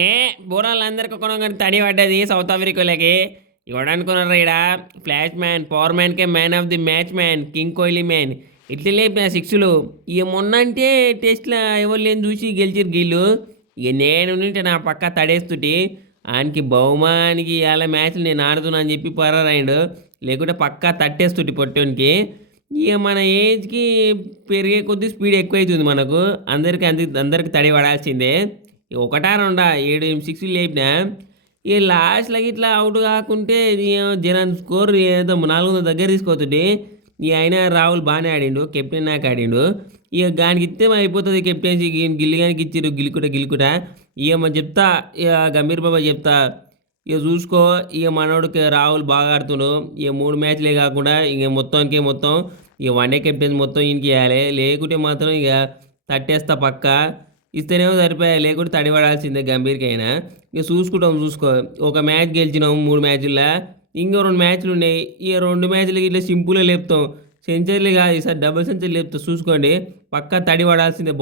ఏ బోరాలందరికీ కొనగానే తడి పడ్డది సౌత్ ఆఫ్రికాలకి. ఇవ్వడానుకున్నారు ఈడ? Flash man power మ్యాన్కే man of the match man king Kohli man. ఇట్లా లేపిన సిక్స్లు. ఇక మొన్న అంటే టెస్ట్లో ఎవరు లేని చూసి గెలిచిరు గీళ్ళు. ఇక నేను ఉంటే నా పక్క తడేస్తుంటే. ఆయనకి బహుమానికి ఇలా మ్యాచ్లు నేను ఆడుతున్నా అని చెప్పి పరారాయండు. లేకుంటే పక్కా తట్టేస్తుంటే పొట్టోనికి. ఇక మన ఏజ్కి పెరిగే కొద్దీ స్పీడ్ ఎక్కువ అవుతుంది మనకు. అందరికి అందరికి తడి పడాల్సిందే. ఒకటా రెండా? ఏడు సిక్స్ లేపినా? ఈ లాస్ట్లో ఇట్లా అవుట్ కాకుంటే ఇది జనాన్ని స్కోర్ ఏదో నాలుగు వందల దగ్గర తీసుకోతుండే. ఈ అయినా రాహుల్ బాగానే ఆడిండు కెప్టెన్ నాకు ఆడిండు. ఇక గానికి ఇస్తే అయిపోతుంది కెప్టెన్సీ గిల్లి గానికి ఇచ్చిర్రు గిల్లుకుట గిల్లుకుట. ఇక మన చెప్తా ఇక గంభీర్ బాబా చెప్తా. ఇక చూసుకో ఇక మనోడికి రాహుల్ బాగా ఆడుతుండు. ఇక మూడు మ్యాచ్లే కాకుండా ఇక మొత్తానికి మొత్తం. ఇక వన్ డే కెప్టెన్సీ మొత్తం ఈయనకి ఇవ్వాలి లేకుంటే మాత్రం ఇక తట్టేస్తా పక్కా. ఇస్తేనేమో సరిపోయాయి లేకుంటే తడిపడాల్సిందే గంభీర్కైనా. అయినా ఇక చూసుకుంటాం చూసుకో. ఒక మ్యాచ్ గెలిచినాం మూడు మ్యాచ్ల్లో ఇంకో రెండు మ్యాచ్లు ఉన్నాయి. ఇక రెండు మ్యాచ్లకి ఇట్లా సింపుల్గా లేపుతాం. సెంచరీలు కాదు ఈసారి డబుల్ సెంచరీ లేపుతాం. చూసుకోండి. పక్కా తడి పడాల్సిందే